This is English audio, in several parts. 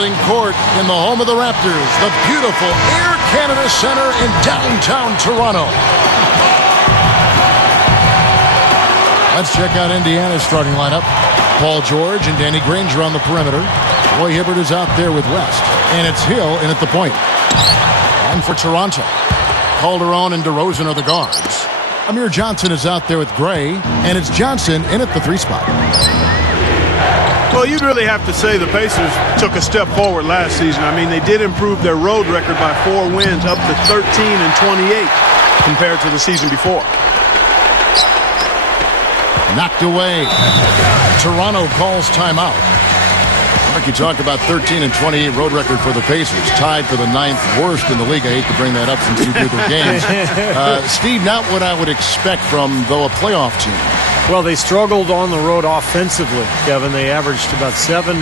Fielding Court in the home of the Raptors, the beautiful Air Canada Centre in downtown Toronto. Let's check out Indiana's starting lineup. Paul George and Danny Granger on the perimeter. Roy Hibbert is out there with West. And it's Hill in at the point. And for Toronto, Calderon and DeRozan are the guards. Amir Johnson is out there with Gray. And it's Johnson in at the 3 spot. Well, you'd really have to say the Pacers took a step forward last season. I mean, they did improve their road record by 4 wins, up to 13-28 compared to the season before. Knocked away. Toronto calls timeout. Mark, you talk about 13-28 road record for the Pacers, tied for the 9th worst in the league. I hate to bring that up since you do their games. Steve, not what I would expect from, though, a playoff team. Well, they struggled on the road offensively, Kevin. They averaged about 7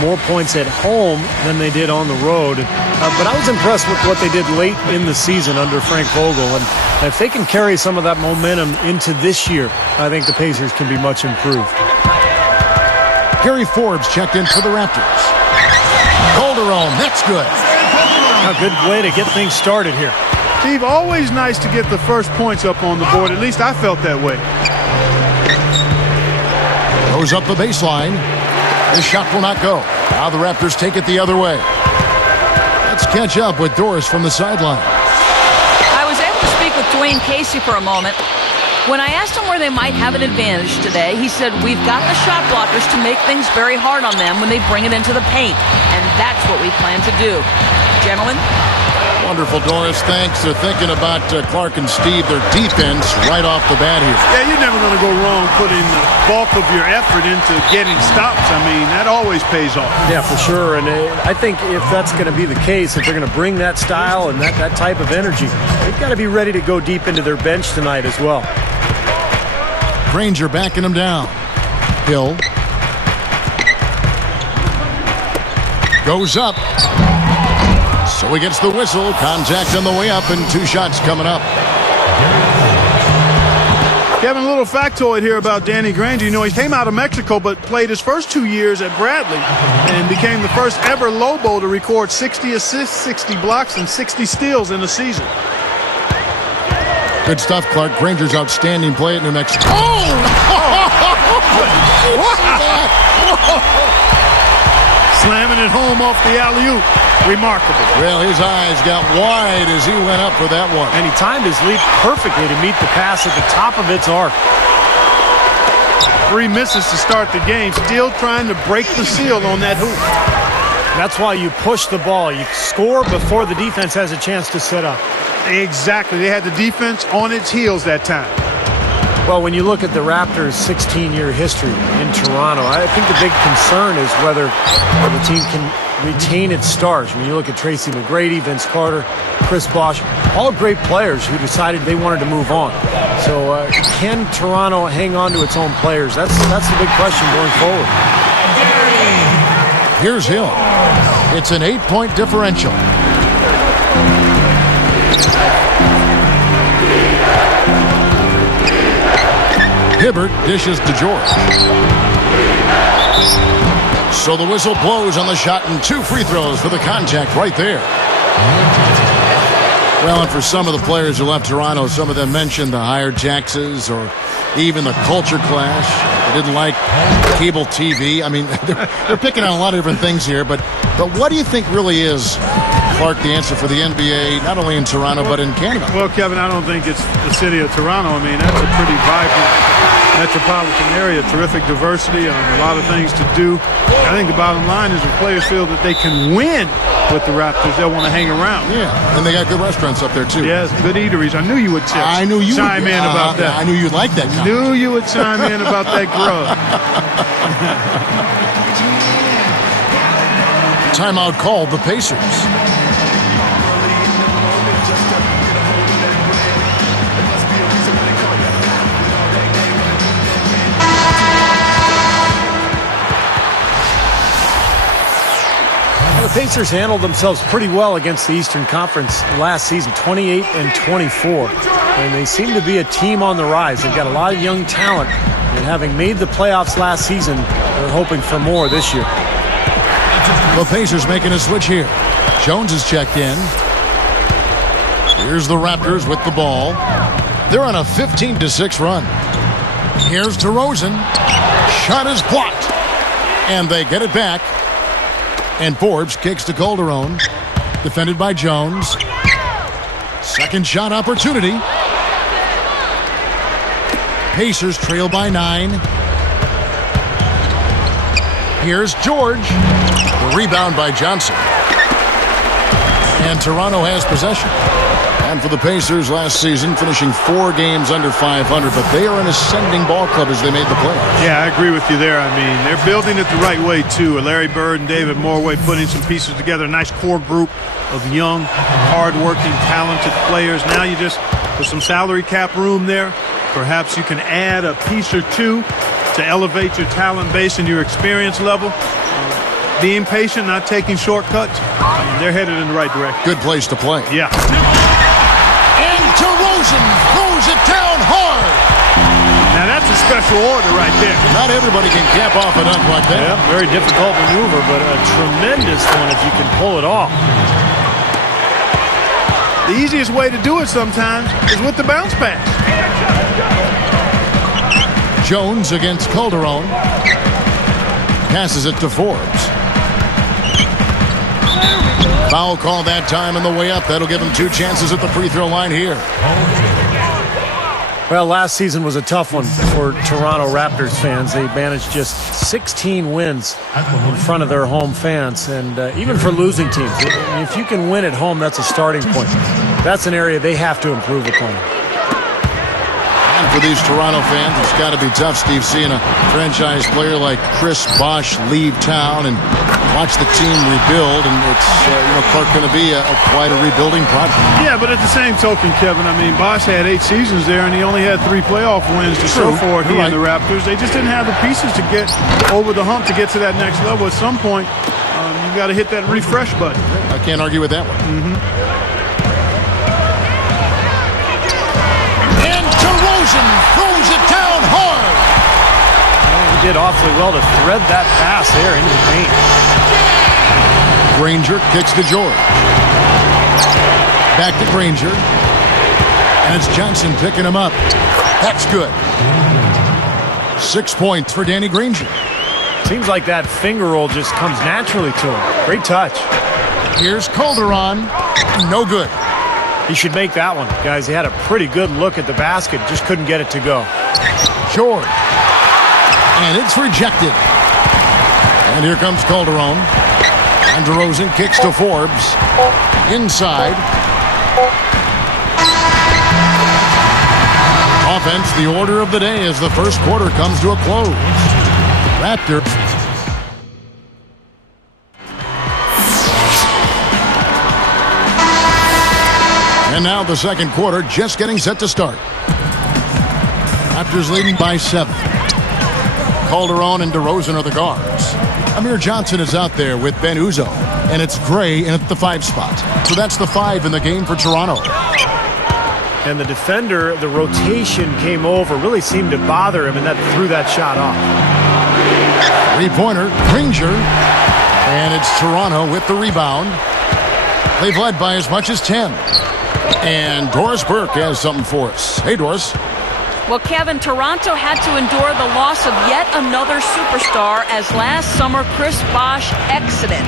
more points at home than they did on the road. But I was impressed with what they did late in the season under Frank Vogel. And if they can carry some of that momentum into this year, I think the Pacers can be much improved. Gary Forbes checked in for the Raptors. Calderon, that's good. A good way to get things started here. Steve, always nice to get the first points up on the board. At least I felt that way. Goes up the baseline. This shot will not go. Now the Raptors take it the other way. Let's catch up with Doris from the sideline. I was able to speak with Dwayne Casey for a moment. When I asked him where they might have an advantage today, he said, we've got the shot blockers to make things very hard on them when they bring it into the paint. And that's what we plan to do. Gentlemen? Wonderful, Doris. Thanks. They're thinking about Clark and Steve, their defense, right off the bat here. Yeah, you're never going to go wrong putting the bulk of your effort into getting stops. I mean, that always pays off. Yeah, for sure. And I think if that's going to be the case, if they're going to bring that style and that type of energy, they've got to be ready to go deep into their bench tonight as well. Granger backing him down. Hill. Goes up. So he gets the whistle. Contact on the way up and 2 shots coming up. Kevin, a little factoid here about Danny Granger. You know, he came out of Mexico but played his first 2 years at Bradley and became the first ever Lobo to record 60 assists, 60 blocks, and 60 steals in a season. Good stuff, Clark. Granger's outstanding play at New Mexico. Slamming it home off the alley-oop. Remarkable. Well, his eyes got wide as he went up for that one. And he timed his leap perfectly to meet the pass at the top of its arc. 3 misses to start the game. Still trying to break the seal on that hoop. That's why you push the ball. You score before the defense has a chance to set up. Exactly. They had the defense on its heels that time. Well, when you look at the Raptors' 16-year history in Toronto, I think the big concern is whether the team can retain its stars. When you look at Tracy McGrady, Vince Carter, Chris Bosh, all great players who decided they wanted to move on. So can Toronto hang on to its own players? That's the big question going forward. Here's Hill. It's an 8-point differential. Hibbert dishes to George. So the whistle blows on the shot and 2 free throws for the contact right there. Well, and for some of the players who left Toronto, some of them mentioned the higher taxes or even the culture clash. They didn't like cable TV. I mean, they're picking on a lot of different things here. But what do you think really is, Clark, the answer for the NBA, not only in Toronto but in Canada? Well, Kevin, I don't think it's the city of Toronto. I mean, that's a pretty vibrant metropolitan area, terrific diversity, a lot of things to do. I think the bottom line is if players feel that they can win with the Raptors, they'll want to hang around. Yeah, and they got good restaurants up there, too. Yes, good eateries. I knew you would chime in about that. I knew you'd like that comment. Knew you would chime in about that grub. Timeout called the Pacers. The Pacers handled themselves pretty well against the Eastern Conference last season, 28-24. And they seem to be a team on the rise. They've got a lot of young talent. And having made the playoffs last season, they're hoping for more this year. The Pacers making a switch here. Jones is checked in. Here's the Raptors with the ball. They're on a 15-6 run. Here's DeRozan. Shot is blocked. And they get it back. And Forbes kicks to Calderon. Defended by Jones. Second shot opportunity. Pacers trail by 9. Here's George. The rebound by Johnson. And Toronto has possession. And for the Pacers last season, finishing 4 games under 500, but they are an ascending ball club as they made the playoffs. Yeah, I agree with you there. I mean, they're building it the right way, too. Larry Bird and David Morway putting some pieces together. A nice core group of young, hard-working, talented players. Now you just put some salary cap room there. Perhaps you can add a piece or two to elevate your talent base and your experience level. Being patient, not taking shortcuts. They're headed in the right direction. Good place to play. Yeah. And DeRozan throws it down hard. Now that's a special order right there. Not everybody can cap off a dunk like that. Yeah, very difficult maneuver, but a tremendous one if you can pull it off. The easiest way to do it sometimes is with the bounce pass. Jones against Calderon. Passes it to Forbes. Foul call that time on the way up. That'll give him 2 chances at the free throw line here. Well, last season was a tough one for Toronto Raptors fans. They managed just 16 wins in front of their home fans. And even for losing teams, if you can win at home, that's a starting point. That's an area they have to improve upon. And for these Toronto fans, it's got to be tough, Steve, seeing a franchise player like Chris Bosh leave town and watch the team rebuild. And it's, Clark, going to be quite a rebuilding project. Yeah, but at the same token, Kevin, I mean, Bosh had 8 seasons there, and he only had 3 playoff wins to show for it. He and the Raptors, they just didn't have the pieces to get over the hump to get to that next level. At some point, you got to hit that refresh button. I can't argue with that one. And DeRozan throws it down hard. He did awfully well to thread that pass there into the paint. Granger kicks to George. Back to Granger. And it's Johnson picking him up. That's good. 6 points for Danny Granger. Seems like that finger roll just comes naturally to him. Great touch. Here's Calderon. No good. He should make that one. Guys, he had a pretty good look at the basket. Just couldn't get it to go. George. And it's rejected. And here comes Calderon. And DeRozan kicks to Forbes. Inside. Offense, the order of the day as the first quarter comes to a close. Raptors. And now the second quarter just getting set to start. Raptors leading by 7. Calderon and DeRozan are the guards. Amir Johnson is out there with Ben Uzoh. And it's Gray in at the 5 spot. So that's the 5 in the game for Toronto. And the defender, the rotation came over, really seemed to bother him, and that threw that shot off. 3-pointer, Granger. And it's Toronto with the rebound. They've led by as much as 10. And Doris Burke has something for us. Hey, Doris. Well, Kevin, Toronto had to endure the loss of yet another superstar as last summer Chris Bosh exited.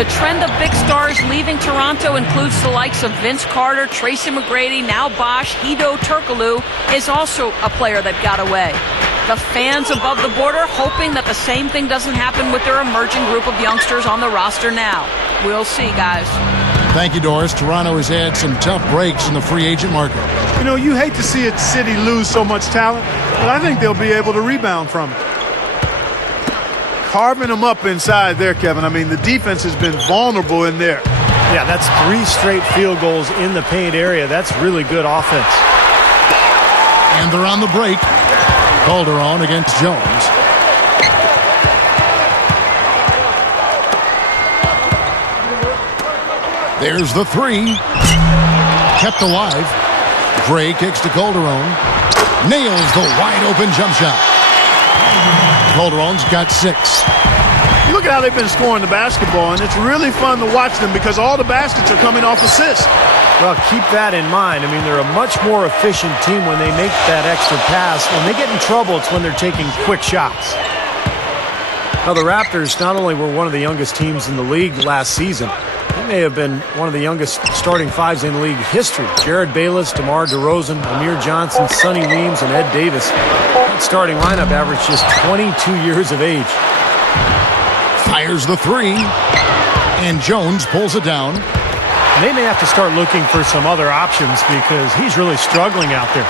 The trend of big stars leaving Toronto includes the likes of Vince Carter, Tracy McGrady, now Bosh, Hedo Turkoglu is also a player that got away. The fans above the border hoping that the same thing doesn't happen with their emerging group of youngsters on the roster now. We'll see, guys. Thank you, Doris. Toronto has had some tough breaks in the free agent market. You know, you hate to see a city lose so much talent, but I think they'll be able to rebound from it. Carving them up inside there, Kevin. I mean, the defense has been vulnerable in there. Yeah, that's 3 straight field goals in the paint area. That's really good offense. And they're on the break. Calderon against Jones. There's the 3. Kept alive. Gray kicks to Calderon. Nails the wide open jump shot. Calderon's got 6. You look at how they've been scoring the basketball, and it's really fun to watch them because all the baskets are coming off assists. Well, keep that in mind. I mean, they're a much more efficient team when they make that extra pass. When they get in trouble, it's when they're taking quick shots. Now, the Raptors not only were one of the youngest teams in the league last season, they may have been one of the youngest starting fives in league history. Jared Bayless, DeMar DeRozan, Amir Johnson, Sonny Weems, and Ed Davis. That starting lineup averaged just 22 years of age. Fires the three, and Jones pulls it down. They may have to start looking for some other options because he's really struggling out there.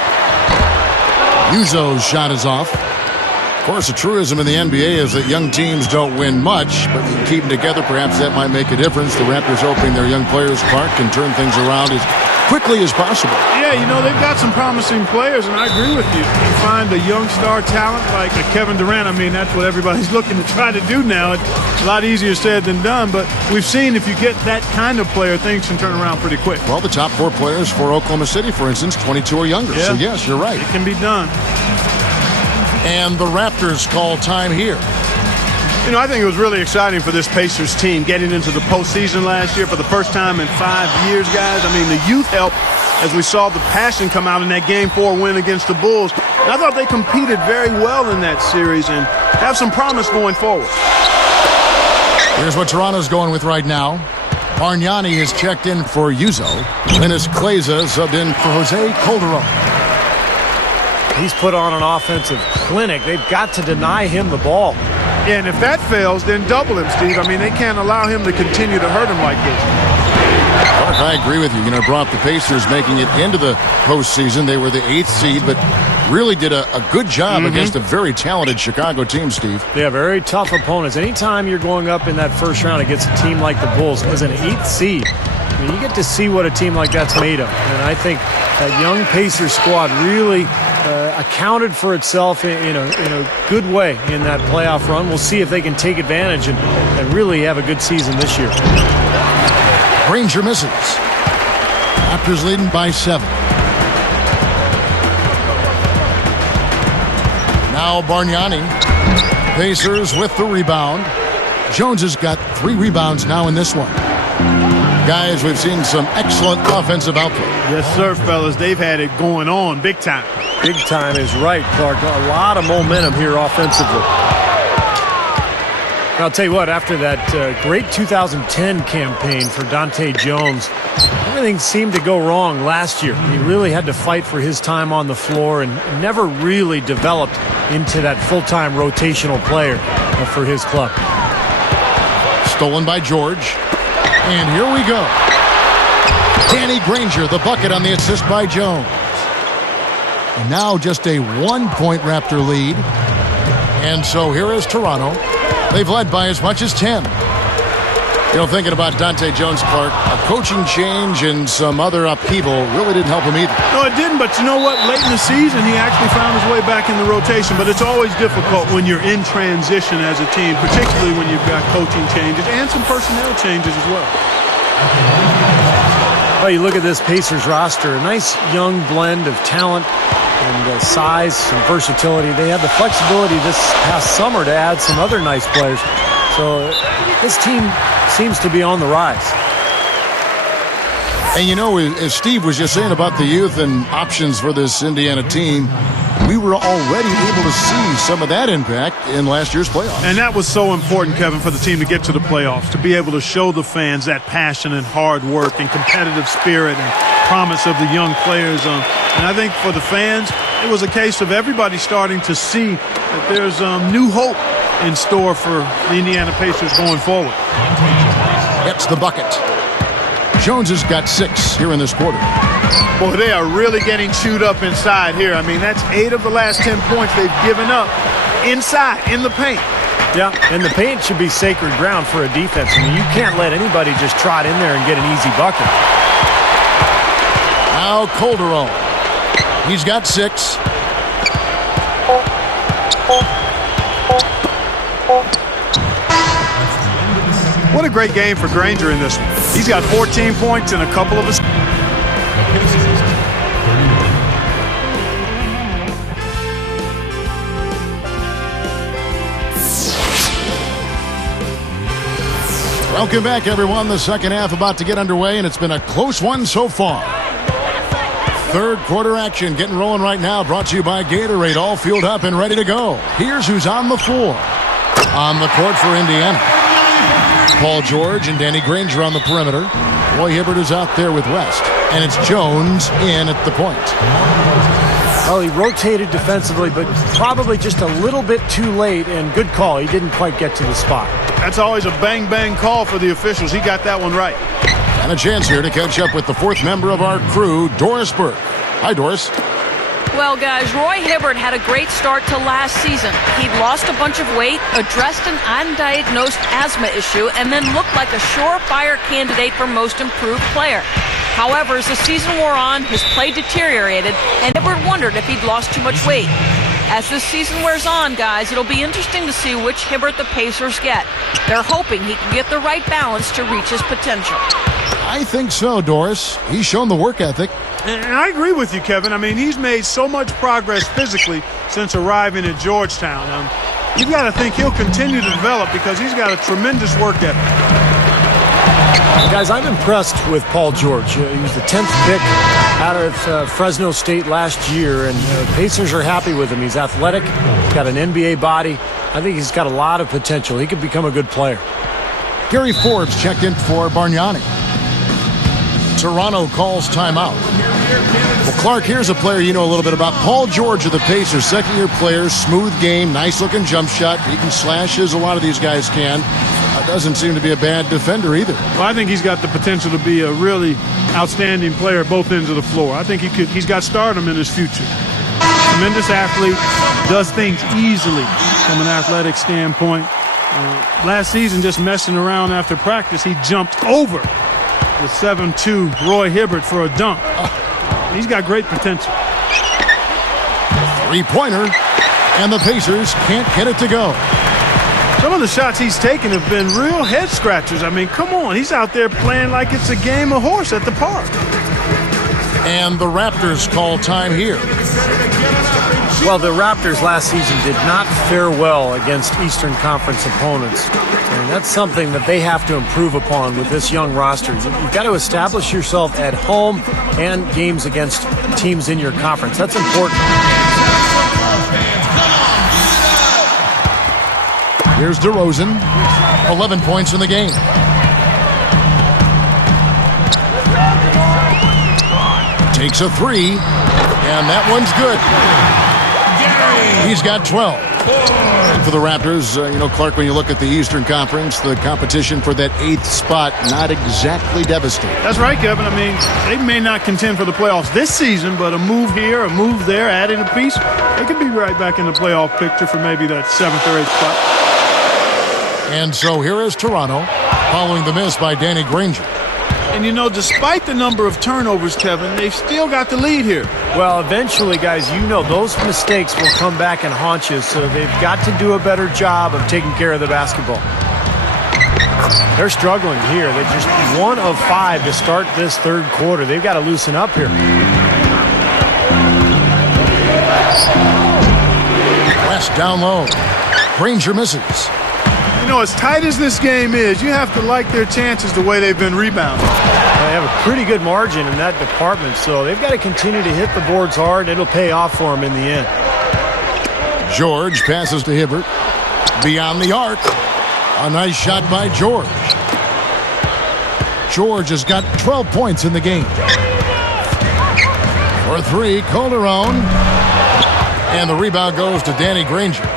Uzo's shot is off. Of course, the truism in the NBA is that young teams don't win much, but you keep them together, perhaps that might make a difference. The Raptors hoping their young players, Clark, can turn things around as quickly as possible. Yeah, you know, they've got some promising players, and I agree with you. You find a young star talent like a Kevin Durant. I mean, that's what everybody's looking to try to do now. It's a lot easier said than done, but we've seen if you get that kind of player, things can turn around pretty quick. Well, the top 4 players for Oklahoma City, for instance, 22 or younger. Yeah. So, yes, you're right. It can be done. And the Raptors call time here. You know, I think it was really exciting for this Pacers team getting into the postseason last year for the first time in 5 years, guys. I mean, the youth helped as we saw the passion come out in that Game 4 win against the Bulls. And I thought they competed very well in that series and have some promise going forward. Here's what Toronto's going with right now. Bargnani is checked in for Uzo. Linus Kleza subbed in for Jose Calderon. He's put on an offensive clinic. They've got to deny him the ball. Yeah, and if that fails, then double him, Steve. I mean, they can't allow him to continue to hurt him like this. Clark, I agree with you. You know, brought the Pacers making it into the postseason. They were the 8th seed, but really did a good job against a very talented Chicago team, Steve. They have very tough opponents. Anytime you're going up in that first round against a team like the Bulls as an 8th seed, I mean, you get to see what a team like that's made of. And I think that young Pacers squad really accounted for itself in a good way in that playoff run. We'll see if they can take advantage and really have a good season this year. Granger misses. Raptors leading by 7. Now Bargnani. Pacers with the rebound. Jones has got 3 rebounds now in this one. Guys, we've seen some excellent offensive output. Yes, sir, fellas. They've had it going on big time. Big time is right, Clark. A lot of momentum here offensively. I'll tell you what, after that great 2010 campaign for Dante Jones, everything seemed to go wrong last year. He really had to fight for his time on the floor and never really developed into that full-time rotational player for his club. Stolen by George. And here we go. Danny Granger, the bucket on the assist by Jones. And now just a 1-point Raptor lead. And so here is Toronto. They've led by as much as 10. You know, thinking about Dante Jones, Clark, a coaching change and some other upheaval really didn't help him either. No, it didn't, but you know what? Late in the season, he actually found his way back in the rotation. But it's always difficult when you're in transition as a team, particularly when you've got coaching changes and some personnel changes as well. Well, you look at this Pacers roster, a nice young blend of talent and size and versatility. They had the flexibility this past summer to add some other nice players. So this team seems to be on the rise. And you know, as Steve was just saying about the youth and options for this Indiana team, we were already able to see some of that impact in last year's playoffs. And that was so important, Kevin, for the team to get to the playoffs, to be able to show the fans that passion and hard work and competitive spirit and promise of the young players. And I think for the fans, it was a case of everybody starting to see that there's new hope in store for the Indiana Pacers going forward. Gets the bucket. Jones has got 6 here in this quarter. Boy, they are really getting chewed up inside here. I mean, that's 8 of the last 10 points they've given up inside, in the paint. Yeah, and the paint should be sacred ground for a defense. I mean, you can't let anybody just trot in there and get an easy bucket. Now Calderon. He's got 6. What a great game for Granger in this one. He's got 14 points and a couple of assists. Welcome back, everyone. The second half about to get underway, and it's been a close one so far. Third quarter action getting rolling right now, brought to you by Gatorade. All fueled up and ready to go. Here's who's on the floor. On the court for Indiana, Paul George and Danny Granger on the perimeter. Roy Hibbert is out there with West, and it's Jones in at the point. Well, he rotated defensively, but probably just a little bit too late, and good call. He didn't quite get to the spot. That's always a bang-bang call for the officials. He got that one right. And a chance here to catch up with the fourth member of our crew, Doris Burke. Hi, Doris. Well, guys, Roy Hibbert had a great start to last season. He'd lost a bunch of weight, addressed an undiagnosed asthma issue, and then looked like a surefire candidate for most improved player. However, as the season wore on, his play deteriorated, and Hibbert wondered if he'd lost too much weight. As this season wears on, guys, it'll be interesting to see which Hibbert the Pacers get. They're hoping he can get the right balance to reach his potential. I think so, Doris. He's shown the work ethic. And I agree with you, Kevin. I mean, he's made so much progress physically since arriving at Georgetown. You've got to think he'll continue to develop because he's got a tremendous work ethic. Guys, I'm impressed with Paul George. He was the 10th pick out of Fresno State last year, and Pacers are happy with him. He's athletic, he's got an NBA body. I think he's got a lot of potential. He could become a good player. Gary Forbes checked in for Bargnani. Toronto calls timeout. Well, Clark, here's a player you know a little bit about. Paul George of the Pacers, second-year player, smooth game, nice-looking jump shot. He can slash as a lot of these guys can. Doesn't seem to be a bad defender either. Well, I think he's got the potential to be a really outstanding player at both ends of the floor. I think he's got stardom in his future. Tremendous athlete, does things easily from an athletic standpoint. Last season, just messing around after practice, he jumped over the 7'2" Roy Hibbert for a dunk. He's got great potential. Three-pointer, and the Pacers can't get it to go. Some of the shots he's taken have been real head-scratchers. I mean, come on. He's out there playing like it's a game of horse at the park. And the Raptors call time here. Well, the Raptors last season did not fare well against Eastern Conference opponents. And that's something that they have to improve upon with this young roster. You've got to establish yourself at home and games against teams in your conference. That's important. Here's DeRozan, 11 points in the game. Takes a three, and that one's good. He's got 12. And for the Raptors, Clark, when you look at the Eastern Conference, the competition for that 8th spot, not exactly devastating. That's right, Kevin. I mean, they may not contend for the playoffs this season, but a move here, a move there, adding a piece, they could be right back in the playoff picture for maybe that 7th or 8th spot. And so here is Toronto, following the miss by Danny Granger. And, despite the number of turnovers, Kevin, they've still got the lead here. Well, eventually, guys, those mistakes will come back and haunt you, so they've got to do a better job of taking care of the basketball. They're struggling here. They're just 1 of 5 to start this third quarter. They've got to loosen up here. West down low. Granger misses. As tight as this game is, you have to like their chances the way they've been rebounding. They have a pretty good margin in that department, so they've got to continue to hit the boards hard, and it'll pay off for them in the end. George passes to Hibbert. Beyond the arc. A nice shot by George. George has got 12 points in the game. For three, Calderon. And the rebound goes to Danny Granger.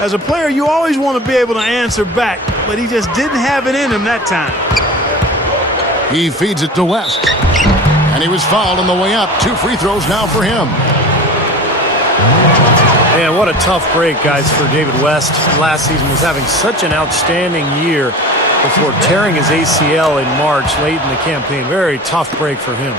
As a player, you always want to be able to answer back, but he just didn't have it in him that time. He feeds it to West. And he was fouled on the way up. 2 free throws now for him. Man, what a tough break, guys, for David West. Last season was having such an outstanding year before tearing his ACL in March late in the campaign. Very tough break for him.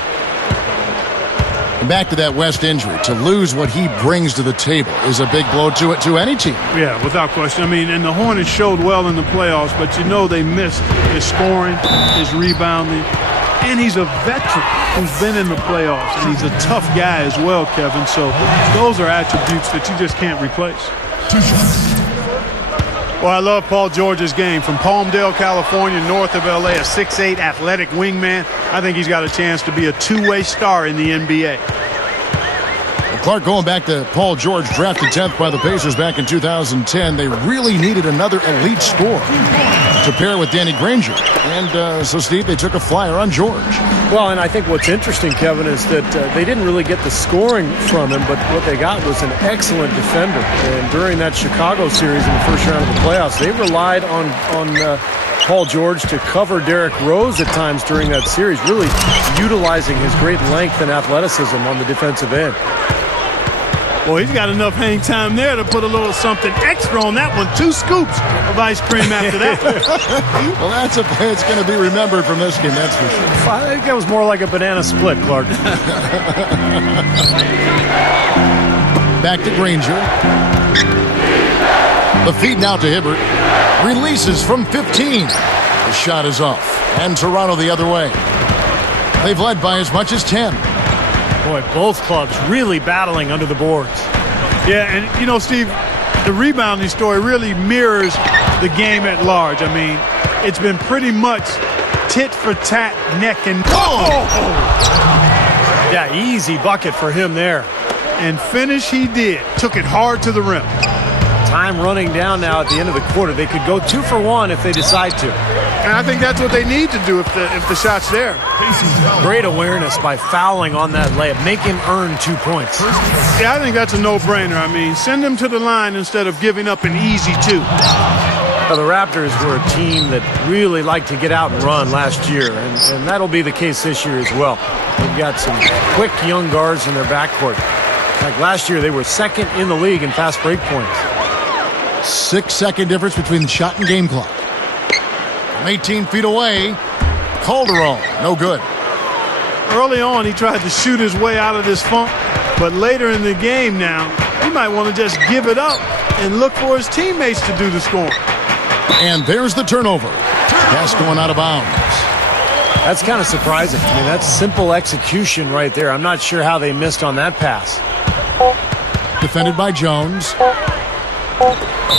And back to that West injury. To lose what he brings to the table is a big blow to any team. Yeah, without question. I mean, and the Hornets showed well in the playoffs, but they missed his scoring, his rebounding, and he's a veteran who's been in the playoffs, and he's a tough guy as well, Kevin. So those are attributes that you just can't replace. Well, I love Paul George's game. From Palmdale, California, north of L.A., a 6'8" athletic wingman. I think he's got a chance to be a two-way star in the NBA. Clark, going back to Paul George, drafted 10th by the Pacers back in 2010. They really needed another elite scorer to pair with Danny Granger. And so, Steve, they took a flyer on George. Well, and I think what's interesting, Kevin, is that they didn't really get the scoring from him, but what they got was an excellent defender. And during that Chicago series in the first round of the playoffs, they relied on Paul George to cover Derrick Rose at times during that series, really utilizing his great length and athleticism on the defensive end. Well, he's got enough hang time there to put a little something extra on that one. 2 scoops of ice cream after that. Well, that's a play that's going to be remembered from this game, that's for sure. I think that was more like a banana split, Clark. Back to Granger. The feed now to Hibbert. Releases from 15. The shot is off. And Toronto the other way. They've led by as much as 10. Boy, both clubs really battling under the boards. Yeah, and, you know, Steve, the rebounding story really mirrors the game at large. I mean, it's been pretty much tit for tat, neck and... Yeah, easy bucket for him there. And finish he did. Took it hard to the rim. Time running down now at the end of the quarter. They could go 2 for 1 if they decide to. And I think that's what they need to do if the shot's there. Great awareness by fouling on that layup. Make him earn 2 points. Yeah, I think that's a no-brainer. I mean, send him to the line instead of giving up an easy 2. Now, the Raptors were a team that really liked to get out and run last year, and that'll be the case this year as well. They've got some quick young guards in their backcourt. Like last year, they were second in the league in fast break points. 6-second difference between the shot and game clock. From 18 feet away, Calderon, no good. Early on, he tried to shoot his way out of this funk, but later in the game now, he might want to just give it up and look for his teammates to do the scoring. And there's the turnover. Pass going out of bounds. That's kind of surprising. I mean, that's simple execution right there. I'm not sure how they missed on that pass. Defended by Jones.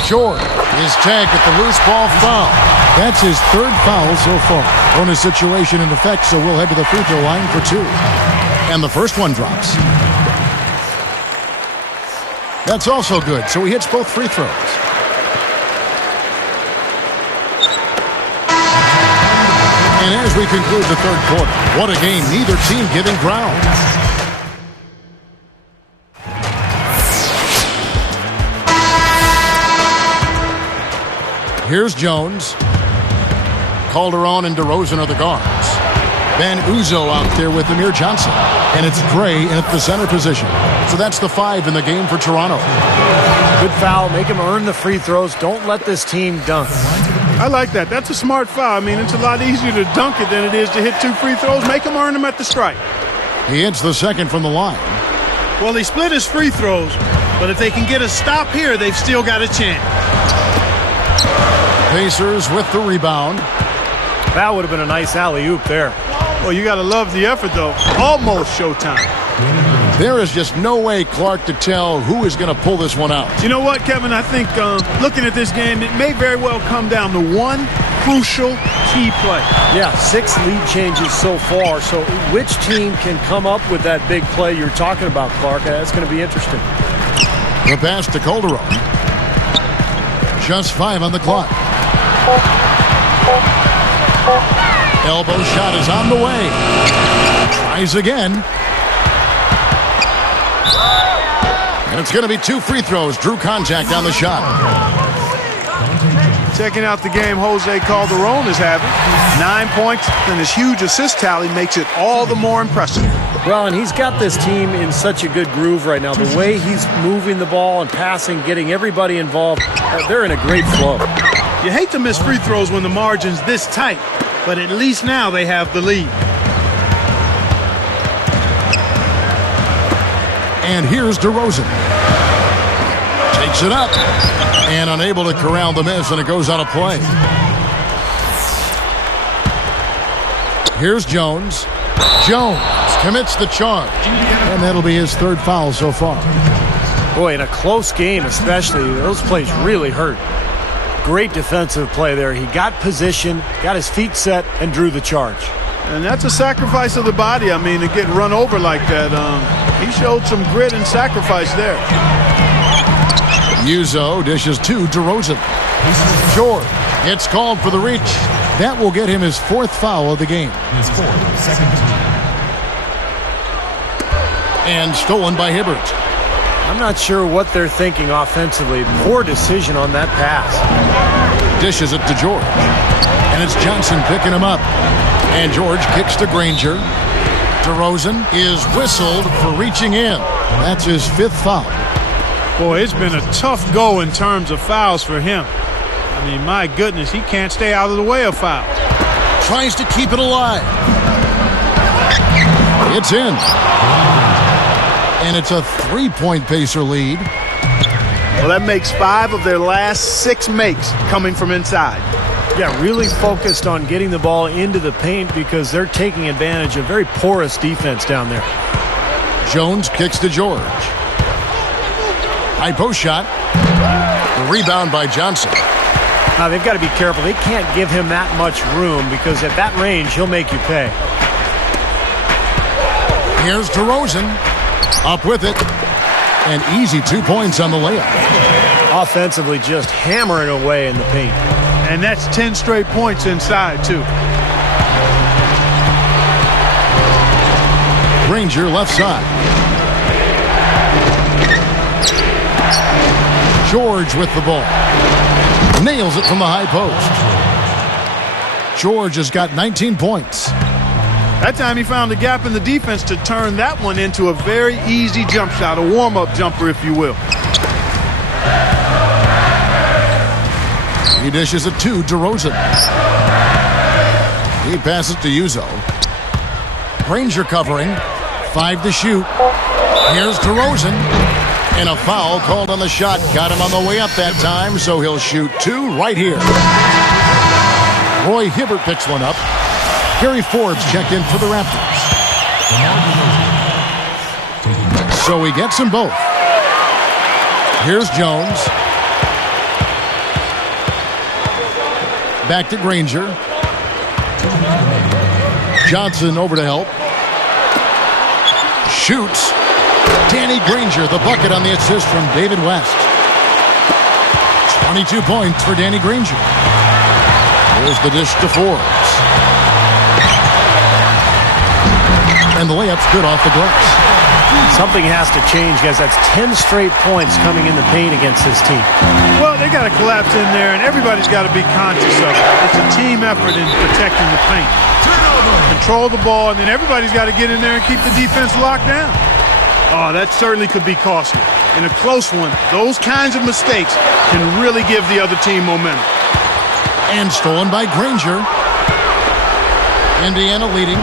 George is tagged with the loose ball foul. That's his 3rd foul so far. Bonus situation in effect, so we'll head to the free throw line for 2. And the first one drops. That's also good, so he hits both free throws. And as we conclude the 3rd quarter, what a game, neither team giving ground. Here's Jones. Calderon and DeRozan are the guards. Ben Uzo out there with Amir Johnson. And it's Gray in at the center position. So that's the 5 in the game for Toronto. Good foul. Make him earn the free throws. Don't let this team dunk. I like that. That's a smart foul. I mean, it's a lot easier to dunk it than it is to hit 2 free throws. Make him earn them at the strike. He hits the second from the line. Well, he split his free throws, but if they can get a stop here, they've still got a chance. Pacers with the rebound. That would have been a nice alley-oop there. Well, you got to love the effort, though. Almost showtime. There is just no way, Clark, to tell who is going to pull this one out. You know what, Kevin? I think looking at this game, it may very well come down to one crucial key play. Yeah, 6 lead changes so far. So which team can come up with that big play you're talking about, Clark? That's going to be interesting. The pass to Calderon. Just 5 on the clock. Elbow shot is on the way. Tries again. And it's going to be 2 free throws. Drew contact on the shot. Checking out the game Jose Calderon is having. 9 points and his huge assist tally makes it all the more impressive. Well, and he's got this team in such a good groove right now. The way he's moving the ball and passing, getting everybody involved, they're in a great flow. You hate to miss free throws when the margin's this tight, but at least now they have the lead. And here's DeRozan. Takes it up. And unable to corral the miss, and it goes out of play. Here's Jones. Jones commits the charge. And that'll be his 3rd foul so far. Boy, in a close game especially, those plays really hurt. Great defensive play there. He got position, got his feet set, and drew the charge. And that's a sacrifice of the body. I mean, to get run over like that, he showed some grit and sacrifice there. Uzo dishes to DeRozan. George gets called for the reach. That will get him his 4th foul of the game. His 4th, second team. And stolen by Hibbert. I'm not sure what they're thinking offensively. Poor decision on that pass. Dishes it to George. And it's Johnson picking him up. And George kicks to Granger. DeRozan is whistled for reaching in. That's his 5th foul. Boy, it's been a tough go in terms of fouls for him. I mean, my goodness, he can't stay out of the way of fouls. Tries to keep it alive. It's in. And it's a 3-point Pacer lead. Well, that makes 5 of their last 6 makes coming from inside. Yeah, really focused on getting the ball into the paint because they're taking advantage of very porous defense down there. Jones kicks to George. High post shot. The rebound by Johnson. Now, they've got to be careful. They can't give him that much room because at that range, he'll make you pay. Here's DeRozan. Up with it. And easy 2 points on the layup. Offensively, just hammering away in the paint. And that's 10 straight points inside, too. Granger left side. George with the ball. Nails it from the high post. George has got 19 points. That time he found a gap in the defense to turn that one into a very easy jump shot, a warm-up jumper, if you will. He dishes it to DeRozan. He passes to Uzo. Granger covering. 5 to shoot. Here's DeRozan. And a foul called on the shot. Got him on the way up that time, so he'll shoot 2 right here. Roy Hibbert picks one up. Gary Forbes checked in for the Raptors. So he gets them both. Here's Jones. Back to Granger. Johnson over to help. Shoots. Danny Granger, the bucket on the assist from David West. 22 points for Danny Granger. Here's the dish to Forbes. And the layup's good off the glass. Something has to change, guys. That's 10 straight points coming in the paint against this team. Well, they got to collapse in there, and everybody's got to be conscious of it. It's a team effort in protecting the paint. Control the ball, and then everybody's got to get in there and keep the defense locked down. Oh, that certainly could be costly. In a close one, those kinds of mistakes can really give the other team momentum. And stolen by Granger. Indiana leading.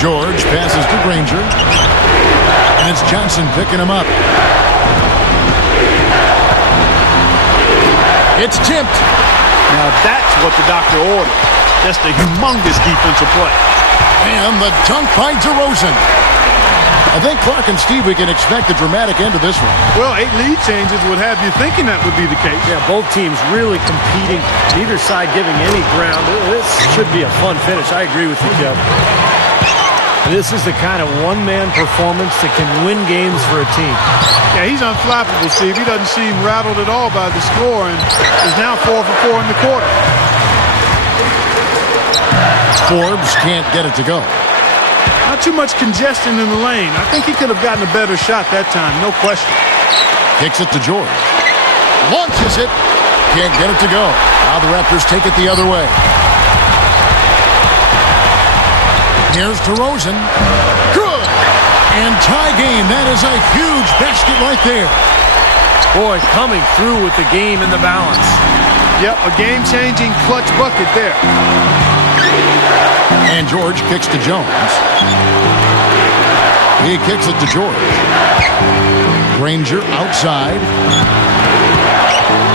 George passes to Granger. And it's Johnson picking him up. It's tipped. Now that's what the doctor ordered. Just a humongous defensive play. And the dunk by DeRozan. I think Clark and Steve, we can expect a dramatic end to this one. Well, 8 lead changes would have you thinking that would be the case. Yeah, both teams really competing. Neither side giving any ground. This should be a fun finish. I agree with you, Kev. This is the kind of one-man performance that can win games for a team. Yeah, he's unflappable, Steve. He doesn't seem rattled at all by the score and is now 4 for 4 in the quarter. Forbes can't get it to go. Not too much congestion in the lane. I think he could have gotten a better shot that time, no question. Kicks it to George. Launches it. Can't get it to go. Now the Raptors take it the other way. Here's DeRozan. Good. And tie game. That is a huge basket right there. Boy, coming through with the game in the balance. Yep, a game-changing clutch bucket there. And George kicks to Jones. He kicks it to George. Granger outside.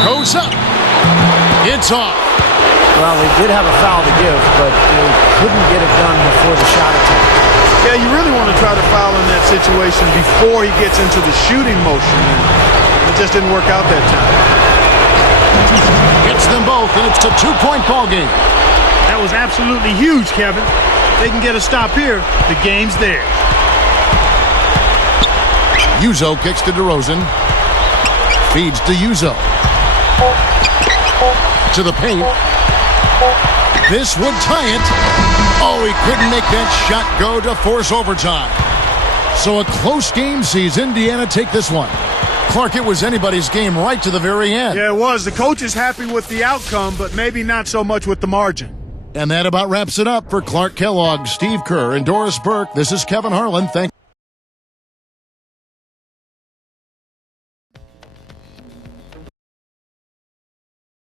Goes up. It's off. Well, they did have a foul to give, but they couldn't get it done before the shot attempt. Yeah, you really want to try to foul in that situation before he gets into the shooting motion. And it just didn't work out that time. Hits them both, and it's a 2-point ball game. That was absolutely huge, Kevin. They can get a stop here. The game's there. Uzo kicks to DeRozan. Feeds to Uzo. To the paint. This would tie it. Oh, he couldn't make that shot go to force overtime. So a close game sees Indiana take this one. Clark, it was anybody's game right to the very end. Yeah, it was. The coach is happy with the outcome, but maybe not so much with the margin. And that about wraps it up for Clark Kellogg, Steve Kerr, and Doris Burke. This is Kevin Harlan. Thank